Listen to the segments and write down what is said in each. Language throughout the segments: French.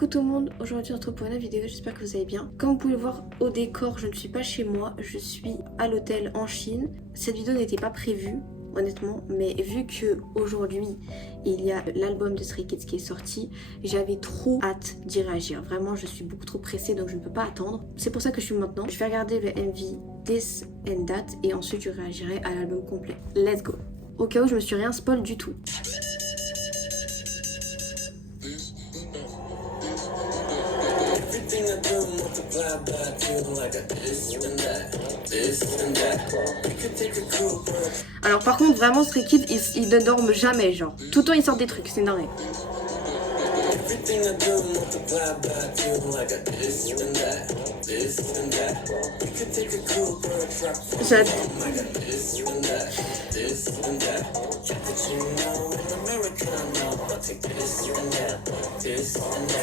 Coucou tout le monde, aujourd'hui on se retrouve pour une nouvelle vidéo, j'espère que vous allez bien. Comme vous pouvez le voir au décor, je ne suis pas chez moi, je suis à l'hôtel en Chine. Cette vidéo n'était pas prévue, honnêtement, mais vu que aujourd'hui il y a l'album de Stray Kids qui est sorti, j'avais trop hâte d'y réagir. Vraiment, je suis beaucoup trop pressée donc je ne peux pas attendre. C'est pour ça que je suis maintenant. Je vais regarder le MV This and That et ensuite je réagirai à l'album complet. Let's go. Au cas où je me suis rien spoil du tout. Alors par contre vraiment Stray Kids ils ne dorment jamais, genre tout le temps ils sortent des trucs, c'est dingue. Ça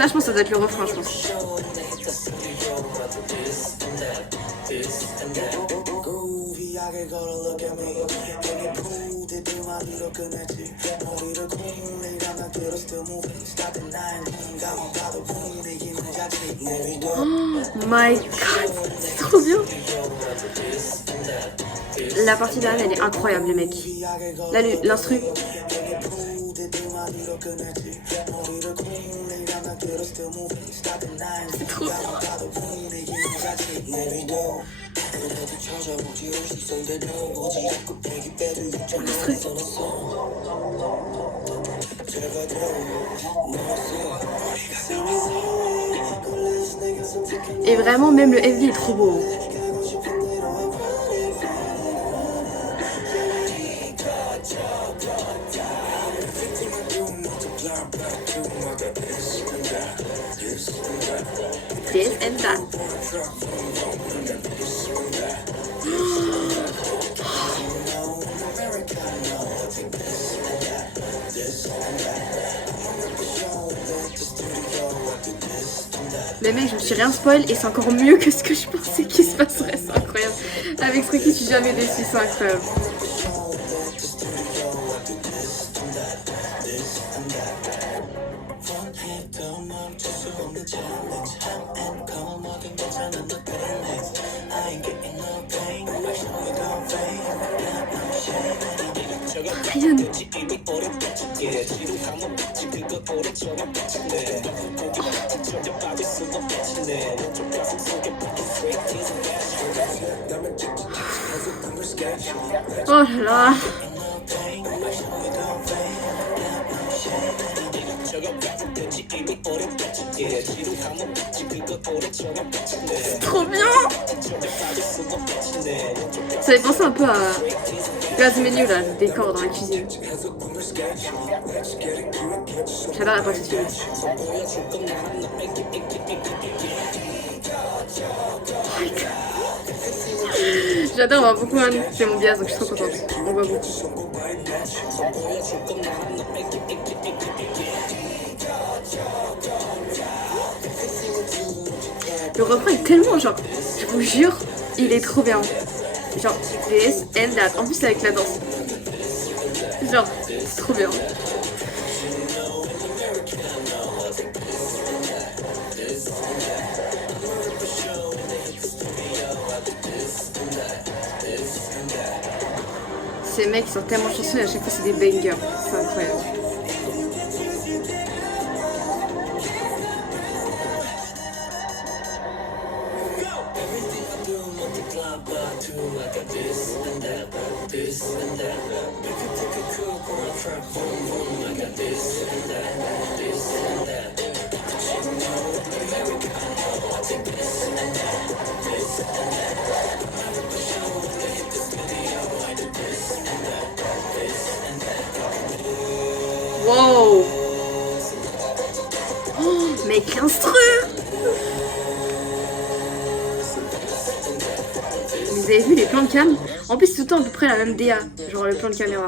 je pense que ça doit être le refrain, je pense. Oh my god, c'est trop bien. La partie derrière elle est incroyable les mecs. Là l'instru. C'est trop bien. Et vraiment même le MV est trop beau. This and that. Mais mec, je me suis rien spoil et c'est encore mieux que ce que je pensais qu'il se passerait, c'est incroyable. Avec Stray Kids, je suis jamais déçue, c'est incroyable. Ryan. Oh là là. C'est trop bien. Ça fait penser un peu à Gaz Menu là, le décor dans la cuisine. J'adore la partie de film. J'adore, on voit beaucoup, hein. C'est mon bias donc je suis trop contente. On voit beaucoup. Le refrain est tellement genre, je vous jure, il est trop bien. Genre, this and that. En plus, avec la danse. Genre, c'est trop bien. Ces mecs ils sont tellement chanceux et à chaque fois c'est des bangers. C'est incroyable. Wow. Oh, mec, l'instru. Vous avez vu les plans de cam? En plus, c'est tout le temps à peu près la même DA. Genre le plan de caméra.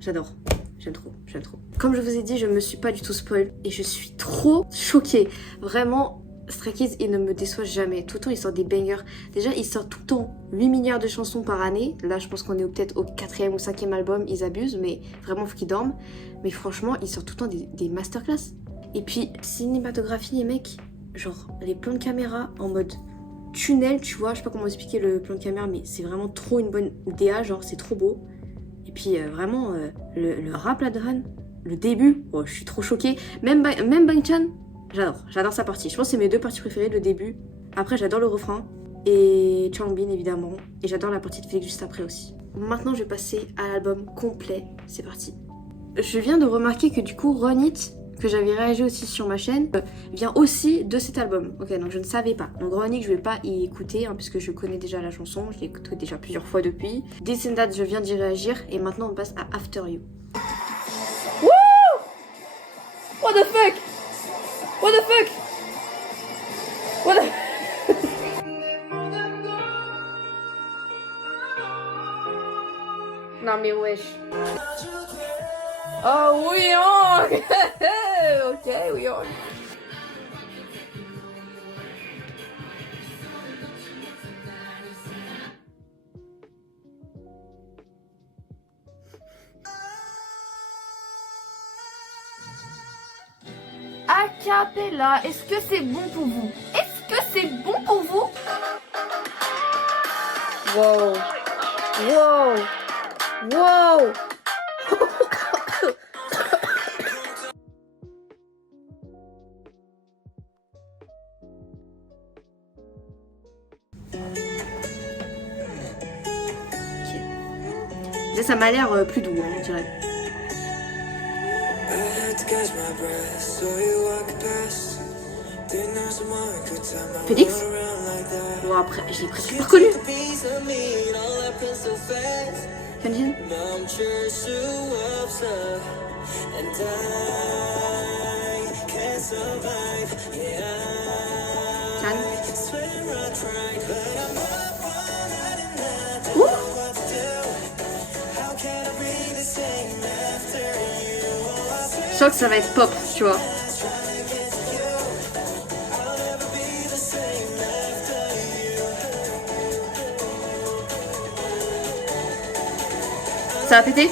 J'adore. J'aime trop, j'aime trop. Comme je vous ai dit, je me suis pas du tout spoil. Et je suis trop choquée. Vraiment, Stray Kids, ils ne me déçoivent jamais. Tout le temps, ils sortent des bangers. Déjà, ils sortent tout le temps 8 milliards de chansons par année. Là, je pense qu'on est peut-être au 4e ou 5e album. Ils abusent, mais vraiment, faut qu'ils dorment. Mais franchement, ils sortent tout le temps des masterclass. Et puis cinématographie les mecs, genre les plans de caméra en mode tunnel, tu vois, je sais pas comment expliquer le plan de caméra, mais c'est vraiment trop une bonne DA, genre c'est trop beau. Et puis vraiment le rap là-dedans, le début, oh, je suis trop choquée. Même Bang-chan, j'adore sa partie. Je pense que c'est mes deux parties préférées, le début. Après j'adore le refrain et Changbin évidemment, et j'adore la partie de Félix juste après aussi. Maintenant je vais passer à l'album complet, c'est parti. Je viens de remarquer que du coup Run It, que j'avais réagi aussi sur ma chaîne, vient aussi de cet album. Ok, donc je ne savais pas. Donc Run It, je vais pas y écouter, hein, puisque je connais déjà la chanson, je l'ai écoutée déjà plusieurs fois depuis. This and That, je viens d'y réagir, et maintenant on passe à After You. Wouh! What the fuck? What the fuck? What the... Non mais wesh. Oh oui, oh. Ok, oui, oh. A cappella, est-ce que c'est bon pour vous? Est-ce que c'est bon pour vous? Wow. Wow. Wow. Là, ça m'a l'air plus doux, hein, on dirait. Félix? Bon, après, je l'ai presque pas reconnu. Hyunjin? Chan? Ouh! Je sens que ça va être pop, tu vois. Ça va péter?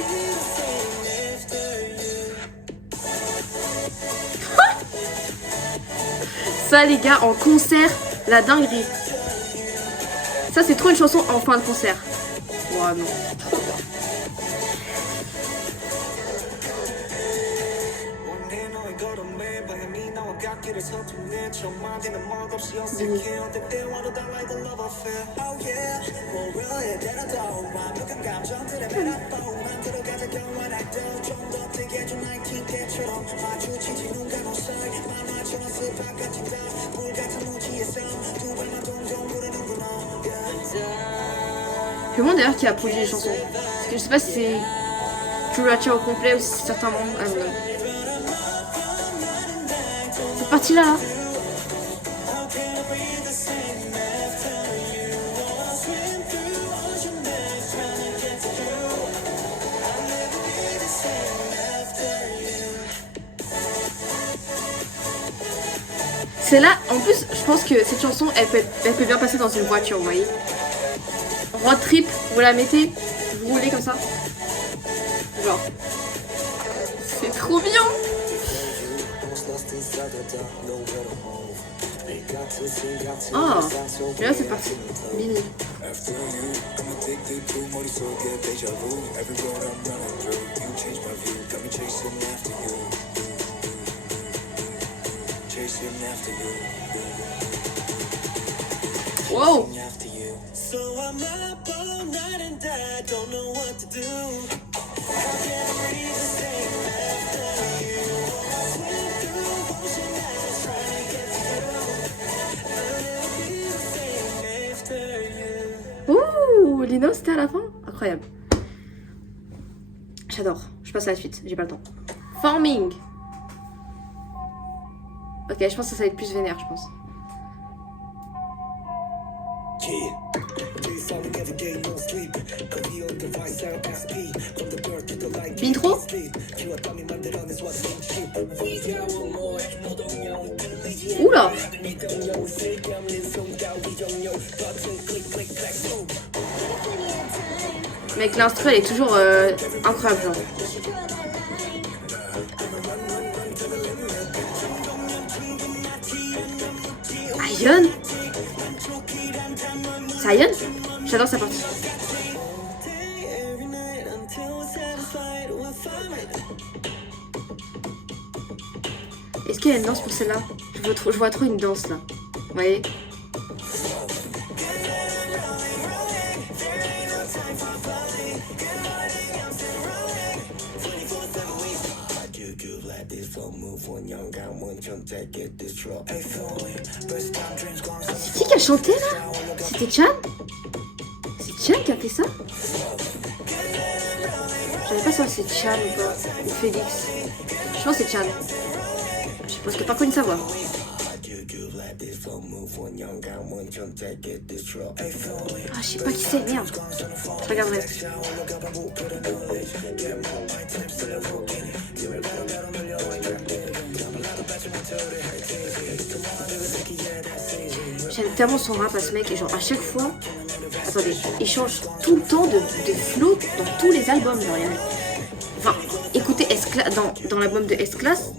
Ça les gars, en concert, la dinguerie. Ça c'est trop une chanson en fin de concert. Ouah non. Je me demande d'ailleurs qui a produit les chansons. Parce que je sais pas si c'est Churacha au complet ou si c'est certains membres. Ah, non. Cette partie là. C'est là, en plus, je pense que cette chanson, elle peut bien passer dans une voiture, vous voyez. Road trip, vous la mettez, vous roulez comme ça. Genre. C'est trop bien. Ah, et là c'est parti. Mini. Wow. Ouh, Lino, c'était à la fin? Incroyable. J'adore. Je passe à la suite, j'ai pas le temps. Forming. Ok, je pense que ça va être plus vénère, je pense. L'intro? Oula! Mec, l'instru elle est toujours incroyable, genre. Ion. C'est Ion? J'adore sa partie. Est-ce qu'il y a une danse pour celle-là? Je vois trop une danse là. Vous voyez? C'est qui a chanté là? C'était Chan? C'est Chan qui a fait ça? Je savais pas si c'est Chan ou pas. Ou Félix. Je pense que c'est Chan. Je pense que pas connu sa voix. Ah, je sais pas qui c'est, merde. Je regarderai. J'aime tellement son rap à ce mec et genre à chaque fois, attendez, il change tout le temps de flow dans tous les albums. Genre, enfin, écoutez dans l'album de S-Class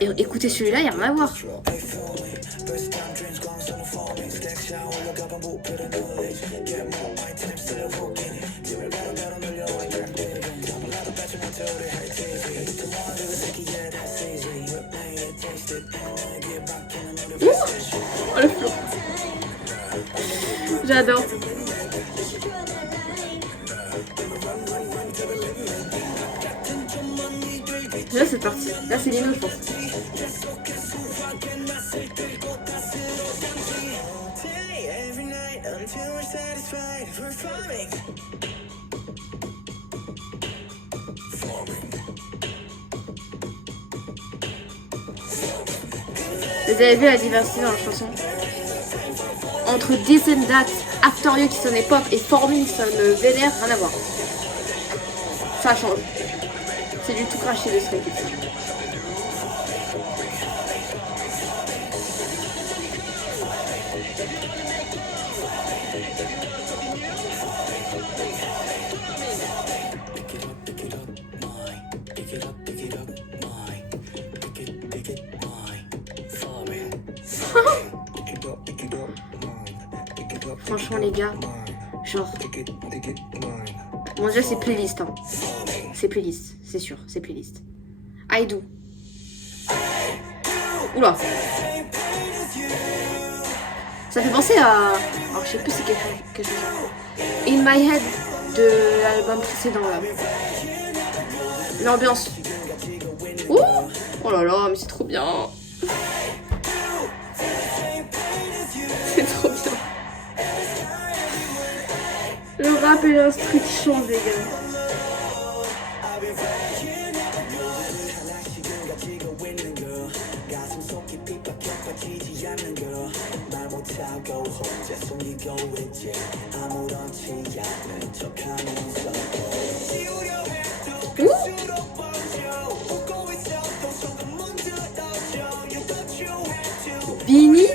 et écoutez celui-là, il n'y a rien à voir. Oh le flow. J'adore. Là cette partie. Là c'est Lino je pense. Vous avez vu la diversité dans la chanson? Entre This and That, After You qui sonne pop et Forming qui sonne vénère, rien à voir. Ça change. C'est du tout craché de ce truc. Franchement les gars, genre, bon déjà c'est playlist, hein. C'est playlist, c'est sûr, c'est playlist. I do. Oula. Ça fait penser à, alors je sais plus c'est quelque chose. In My Head de l'album précédent là. L'ambiance. Ouh. Oh là là, mais c'est trop bien. C'est trop bien. Le rap et l'instru qui chantent, les gars. Bini.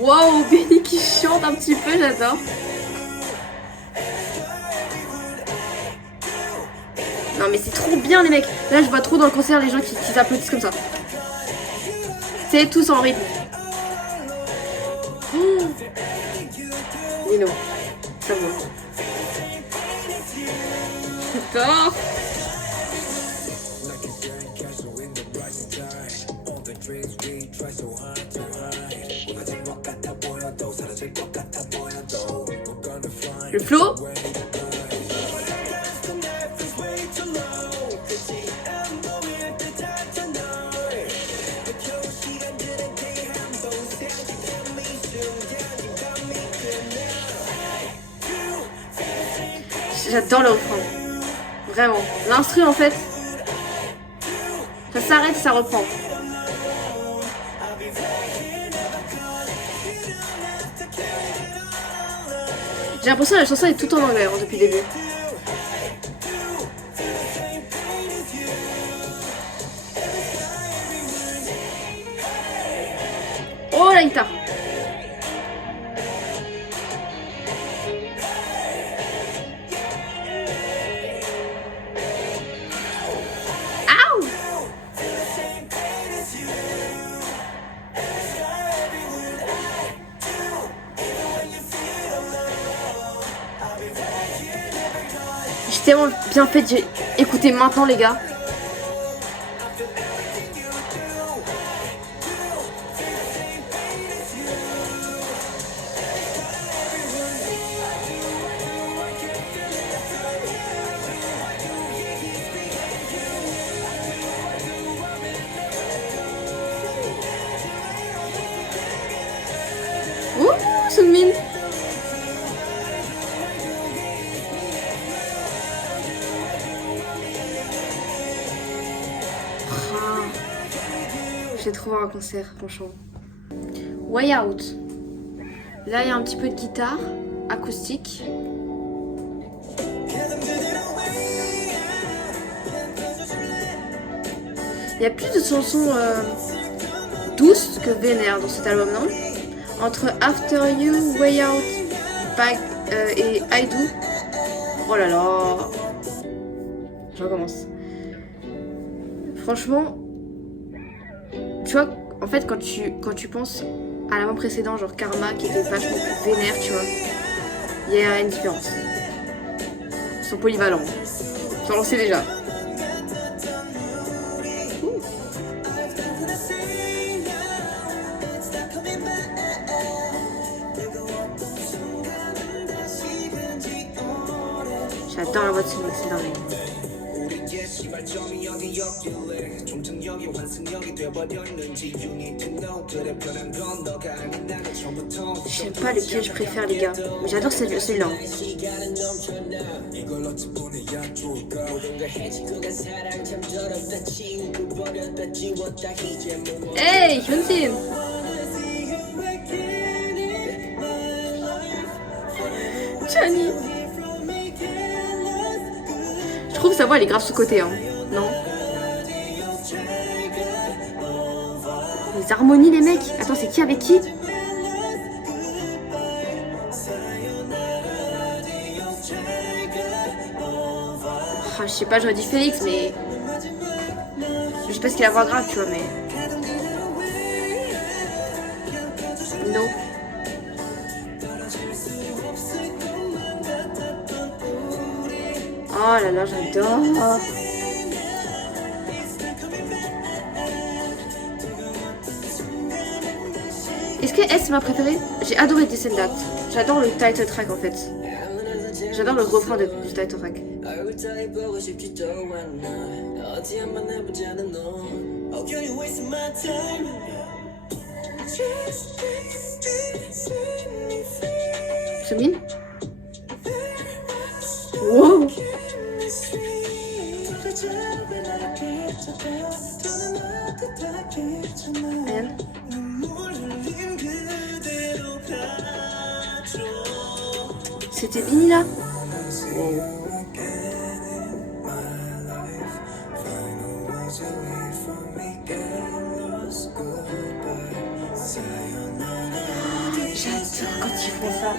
Waouh, Benny qui chante un petit peu, j'adore. Non mais c'est trop bien les mecs. Là je vois trop dans le concert les gens qui s'applaudissent comme ça. C'est tous en rythme. Oh. Nino, ça va. J'adore. Le flow. J'adore le refrain. Vraiment. L'instru en fait. Ça s'arrête, ça reprend. J'ai l'impression que la chanson est tout en anglais hein, depuis le début. Oh la guitare. tellement bien fait. J'ai écouté maintenant, les gars. Ouh, Sunmin. J'ai trop voir un concert, franchement. Way Out. Là, il y a un petit peu de guitare acoustique. Il y a plus de chansons douces que vénères dans cet album, non? Entre After You, Way Out, Back et I Do. Oh là là. Je recommence. Franchement, tu vois, en fait, quand tu penses à l'album précédent, genre Karma, qui était vachement plus vénère, tu vois, il y a une différence. Ils sont polyvalents. J'en le sais déjà. J'adore la voix de ce mec, c'est dingue. Je sais pas lequel je préfère, les gars, mais j'adore celui-là. Hey, Hyunjin! Chani! Je trouve sa voix elle est grave sous-cotée, hein. Non? Les harmonies, les mecs. Attends, c'est qui avec qui? Ah, je sais pas, j'aurais dit Félix, mais... Je sais pas ce qu'il a la voix grave, tu vois, mais... Non. Oh là là, j'adore. Est-ce que S c'est ma préférée? J'ai adoré Descendant. J'adore le title track en fait. J'adore le refrain du title track. Sunmin? Wow! Ayan. C'était fini là? J'adore quand ils font ça.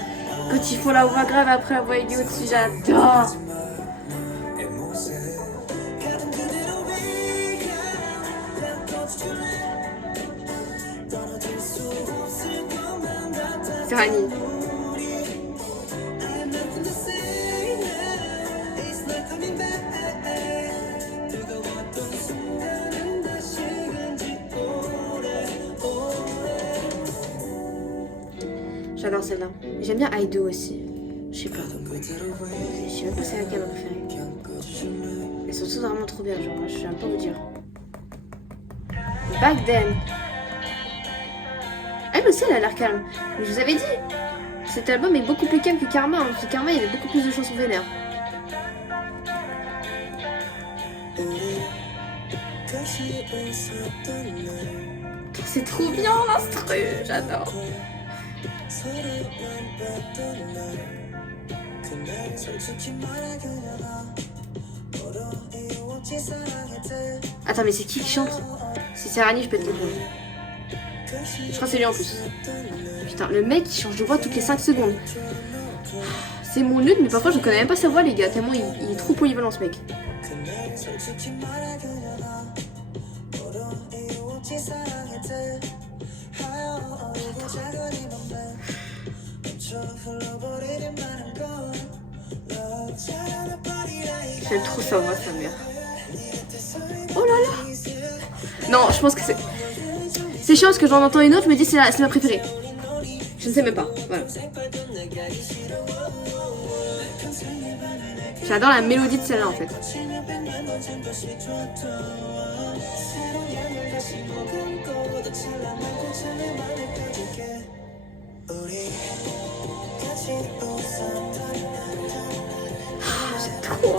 Quand ils font la voix grave après la voix aiguë au-dessus, j'adore. C'est Rani. J'adore celle-là. J'aime bien I-Do aussi. Je sais pas. Je sais même pas c'est laquelle ma préférée. Elles sont toutes vraiment trop bien, genre, je sais même pas vous dire. Back Then. Elle aussi, elle a l'air calme. Mais je vous avais dit, cet album est beaucoup plus calme que Karma. Hein, parce que Karma, il y avait beaucoup plus de chansons vénères. C'est trop bien l'instru, j'adore. Attends, mais c'est qui chante? Si c'est Rani, je peux te répondre. Je crois que c'est lui en plus. Putain, le mec il change de voix toutes les 5 secondes. C'est mon nul, mais parfois je connais même pas sa voix, les gars, tellement il est trop polyvalent ce mec. J'aime trop sa voix, sa mère. Oh là là. Non, je pense que c'est... C'est chiant parce que j'en entends une autre, je me dis c'est ma préférée. Je ne sais même pas, voilà. J'adore la mélodie de celle-là en fait. C'est trop...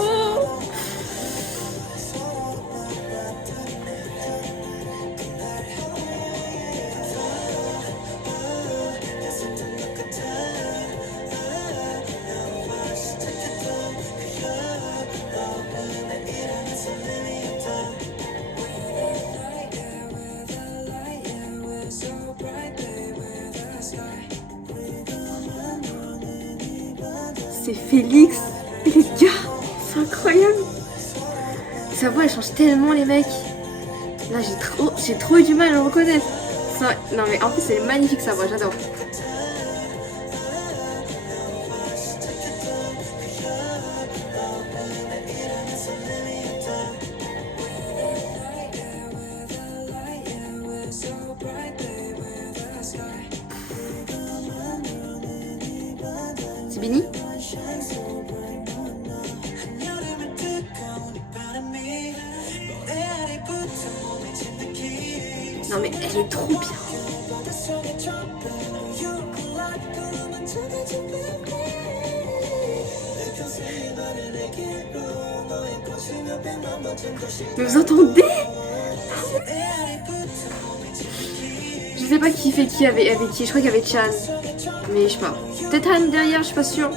C'est Félix. Et les gars, c'est incroyable. Sa voix elle change tellement les mecs. Là j'ai trop eu du mal à le reconnaître. Ça, non mais en plus c'est magnifique sa voix, j'adore. C'est Bini? Non mais elle est trop bien. Mais vous entendez? Je sais pas qui fait qui avec qui, je crois qu'il y avait Chan. Mais je sais pas. Peut-être Han derrière, je suis pas sûre.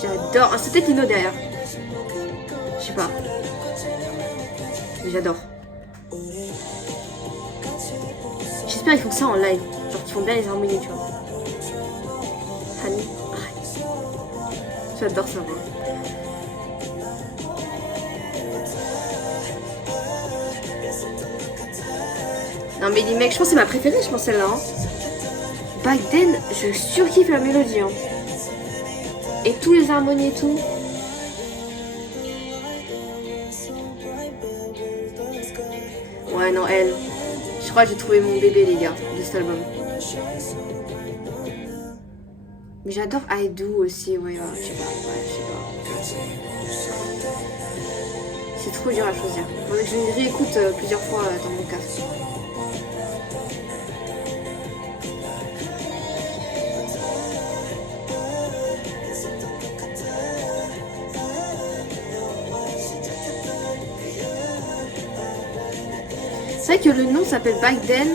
J'adore. Ah, c'est peut-être Lino derrière. Je sais pas. Mais j'adore. J'espère qu'ils font ça en live. Genre qu'ils font bien les harmonies, tu vois. Hani. J'adore ça, moi. Non mais les mecs, je pense que c'est ma préférée, je pense celle-là. Hein. Back then, je surkiffe la mélodie. Hein. Et tous les harmonies et tout. Ouais, non, elle. Je crois que j'ai trouvé mon bébé, les gars, de cet album. Mais j'adore I Do aussi, ouais, je sais pas. C'est trop dur à choisir. Faudrait que je le réécoute plusieurs fois dans mon casque. C'est vrai que le nom s'appelle Back Then.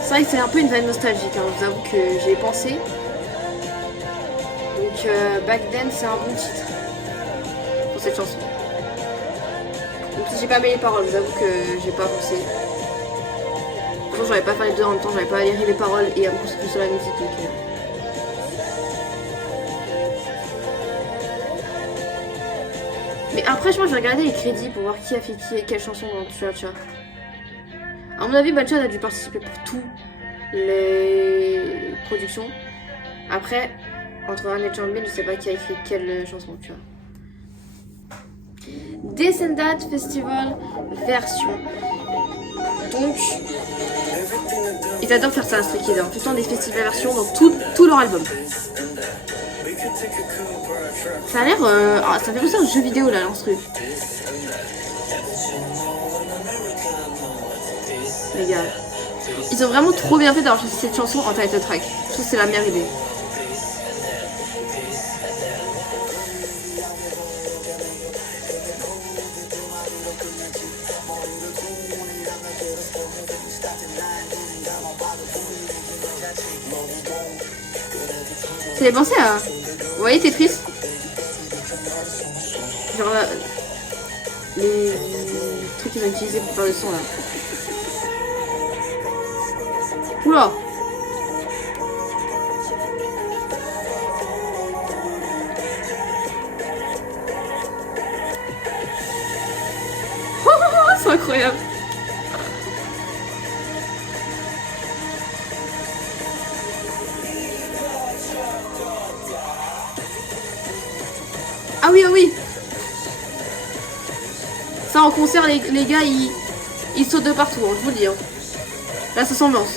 C'est vrai que c'est un peu une vibe nostalgique, hein. Je vous avoue que j'y ai pensé. Donc Back Then c'est un bon titre pour cette chanson. Donc si j'ai pas mis les paroles, je vous avoue que j'ai pas pensé. Franchement j'aurais pas fait les deux en même temps, j'aurais pas lire les paroles et à me concentrer sur la musique. Donc, Mais après je pense que je vais regarder les crédits pour voir qui a fait quelle chanson dans tu vois. À mon avis, Balchan a dû participer pour toutes les productions. Après, entre Anne et Chambin, je sais pas qui a écrit quelle chanson, tu vois. Descendant Festival version. Donc, ils adorent faire ça, Stray Kids. Tout le temps des festivals version dans tout leur album. Ça a l'air... ça fait penser à un jeu vidéo, là, l'instru. Les gars, ils ont vraiment trop bien fait d'avoir choisi cette chanson en title track. Je trouve que c'est la meilleure idée. Ça fait penser à... Vous voyez Tetris? Genre là... Les trucs qu'ils ont utilisés pour faire le son là. Oula! C'est incroyable! Ah oui, ah oui. Ça en concert, les gars, ils sautent de partout, hein, je vous le dis. Hein. Là, ça s'ambiance.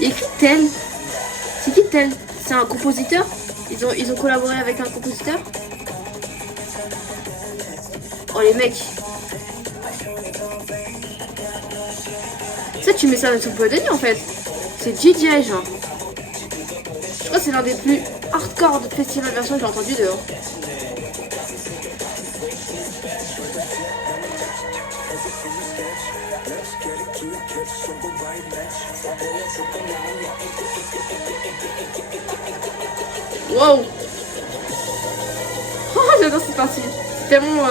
Il écrit Tel. C'est qui Tel? C'est un compositeur? Ils ont collaboré avec un compositeur? Oh les mecs. Ça tu mets ça sur le Denis en fait. C'est GGI genre. Je crois que c'est l'un des plus hardcore de festival version que j'ai entendu dehors. Wow. Oh j'adore cette partie. C'est tellement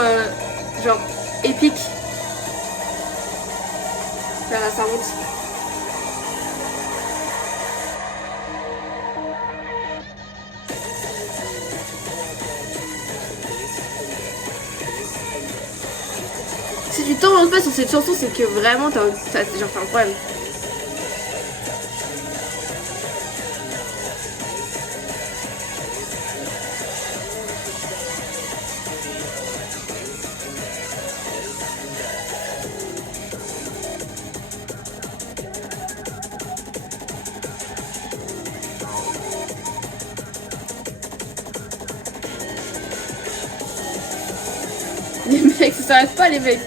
genre épique. Là, ça monte. Si tu t'en pas sur cette chanson, c'est que vraiment t'as genre fait un problème. Les mecs, ça s'arrête pas les mecs.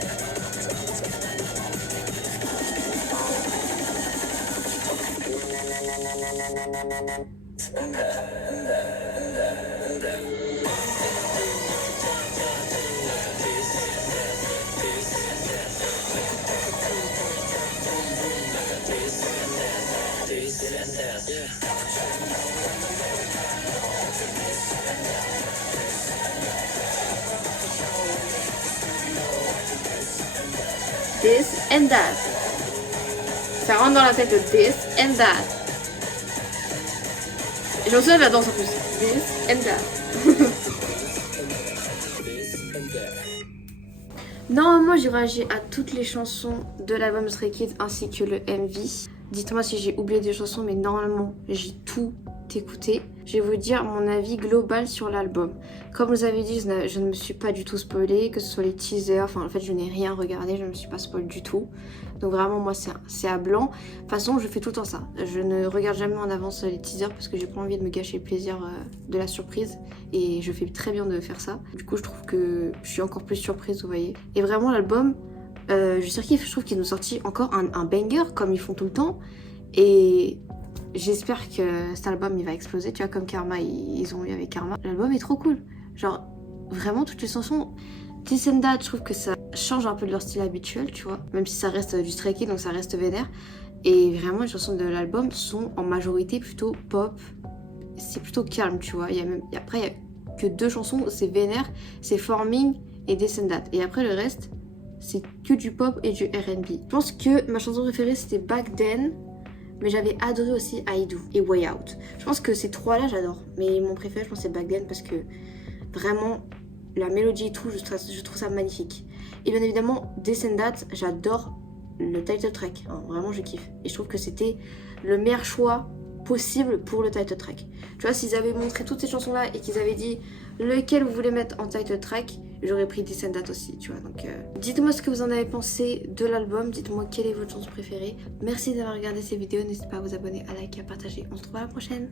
This and that. Ça rentre dans la tête de this and that. Et je me souviens de la danse en plus. This and that. Normalement, j'ai réagi à toutes les chansons de l'album Stray Kids ainsi que le MV. Dites-moi si j'ai oublié des chansons, mais normalement, j'ai tout écouté. Je vais vous dire mon avis global sur l'album. Comme vous avez dit, je ne me suis pas du tout spoilée, que ce soit les teasers, enfin en fait je n'ai rien regardé, je ne me suis pas spoilée du tout. Donc vraiment moi c'est à blanc. De toute façon je fais tout le temps ça. Je ne regarde jamais en avance les teasers parce que j'ai pas envie de me gâcher le plaisir de la surprise. Et je fais très bien de faire ça. Du coup je trouve que je suis encore plus surprise, vous voyez. Et vraiment l'album, je trouve qu'ils nous ont sorti encore un banger comme ils font tout le temps. Et j'espère que cet album il va exploser, tu vois, comme Karma, ils ont eu avec Karma. L'album est trop cool. Genre, vraiment, toutes les chansons. This and That, je trouve que ça change un peu de leur style habituel, tu vois. Même si ça reste du Stray Kids, donc ça reste vénère. Et vraiment, les chansons de l'album sont en majorité plutôt pop. C'est plutôt calme, tu vois. Après, il n'y a que 2 chansons, c'est vénère, c'est Forming et This and That. Et après, le reste, c'est que du pop et du R&B. Je pense que ma chanson préférée, c'était Back Then. Mais j'avais adoré aussi I Do et Way Out. Je pense que ces 3-là, j'adore. Mais mon préféré, je pense, c'est Back Then parce que vraiment, la mélodie et tout, je trouve ça magnifique. Et bien évidemment, This and That, j'adore le title track. Hein, vraiment, je kiffe. Et je trouve que c'était le meilleur choix possible pour le title track. Tu vois, s'ils avaient montré toutes ces chansons-là et qu'ils avaient dit lequel vous voulez mettre en title track, j'aurais pris This and That aussi, tu vois. Donc, dites-moi ce que vous en avez pensé de l'album. Dites-moi quelle est votre chanson préférée. Merci d'avoir regardé ces vidéos. N'hésitez pas à vous abonner, à liker, à partager. On se retrouve à la prochaine.